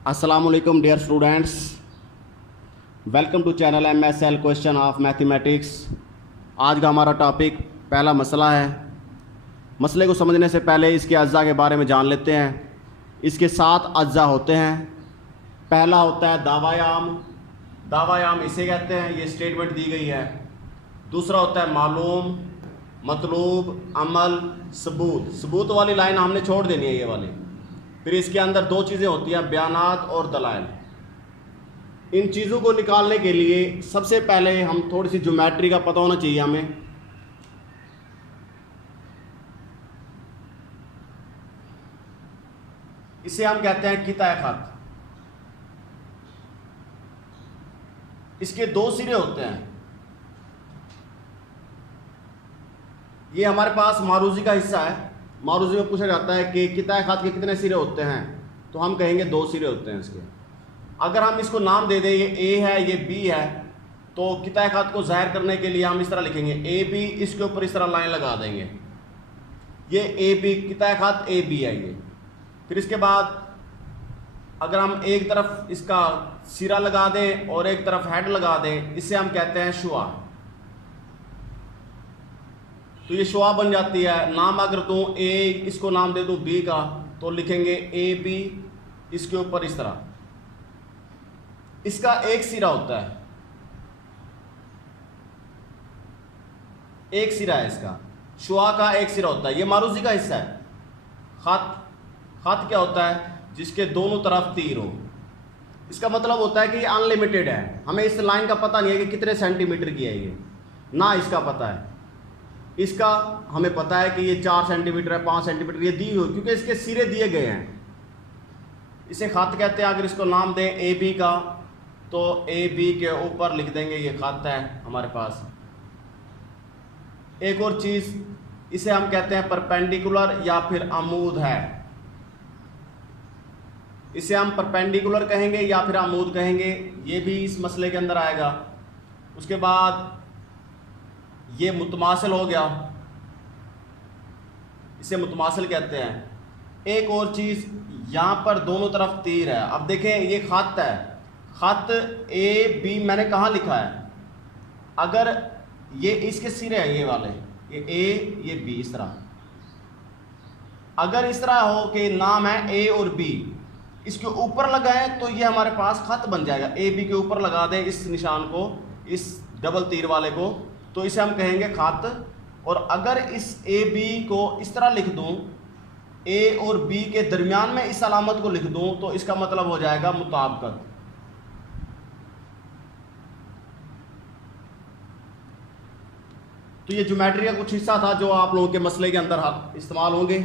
Assalamualaikum dear students, welcome to channel MSL question of mathematics. आज का हमारा topic पहला मसला है। मसले को समझने से पहले इसके अज्जा के बारे में जान लेते हैं। इसके 7 अज्जा होते हैं। पहला होता है दावायाम। दावायाम इसे कहते हैं, ये स्टेटमेंट दी गई है। दूसरा होता है मालूम, मतलूब, अमल, सबूत। सबूत वाली लाइन हमने छोड़ देनी है, ये वाली। फिर इसके अंदर 2 चीज़ें होती हैं, बयानात और दलाइल। इन चीज़ों को निकालने के लिए सबसे पहले हम थोड़ी सी ज्योमेट्री का पता होना चाहिए हमें। इसे हम कहते हैं किताए खत। इसके 2 सिरे होते हैं। ये हमारे पास मारूजी का हिस्सा है। मारूजी में पूछा जाता है कि किताए खत के कितने सिरे होते हैं, तो हम कहेंगे 2 सिरे होते हैं इसके। अगर हम इसको नाम दे दें, ये ए है, ये बी है, तो किताए खत को ज़ाहिर करने के लिए हम इस तरह लिखेंगे ए बी। इसके ऊपर इस तरह लाइन लगा देंगे, ये ए बी, किताए खत ए बी है ये। फिर इसके बाद अगर हम एक तरफ इसका सिरा लगा दें और एक तरफ हेड लगा दें, इसे हम कहते हैं शुआ। तो ये शुआ बन जाती है। नाम अगर दूं ए, इसको नाम दे दूं बी का, तो लिखेंगे ए बी, इसके ऊपर इस तरह। इसका एक सिरा होता है, एक सिरा है इसका। शुआ का एक सिरा होता है, ये मारूजी का हिस्सा है। खत, खत क्या होता है? जिसके दोनों तरफ तीर हो। इसका मतलब होता है कि ये अनलिमिटेड है। हमें इस लाइन का पता नहीं है कि कितने सेंटीमीटर की है ये, ना इसका पता है। इसका हमें पता है कि ये 4 सेंटीमीटर है, 5 सेंटीमीटर ये दी हुई, क्योंकि इसके सिरे दिए गए हैं। इसे खत कहते हैं। अगर इसको नाम दें ए बी का, तो ए बी के ऊपर लिख देंगे ये खत है हमारे पास। एक और चीज़, इसे हम कहते हैं परपेंडिकुलर या फिर अमूद है। इसे हम परपेंडिकुलर कहेंगे या फिर अमूद कहेंगे, ये भी इस मसले के अंदर आएगा। उसके बाद ये मुतमासिल हो गया, इसे मुतमासिल कहते हैं। एक और चीज़, यहाँ पर दोनों तरफ तीर है। अब देखें, ये खत है, खत ए बी मैंने कहाँ लिखा है? अगर ये इसके सिरे हैं, ये वाले, ये ए ये बी, इस तरह। अगर इस तरह हो कि नाम है ए और बी, इसके ऊपर लगाएं तो ये हमारे पास खत बन जाएगा। ए बी के ऊपर लगा दें इस निशान को, इस डबल तीर वाले को, तो इसे हम कहेंगे खत। और अगर इस ए बी को इस तरह लिख दूं, ए और बी के दरमियान में इस अलामत को लिख दूं, तो इसका मतलब हो जाएगा मुताबिकत। तो ये ज्योमेट्री का कुछ हिस्सा था जो आप लोगों के मसले के अंदर इस्तेमाल होंगे।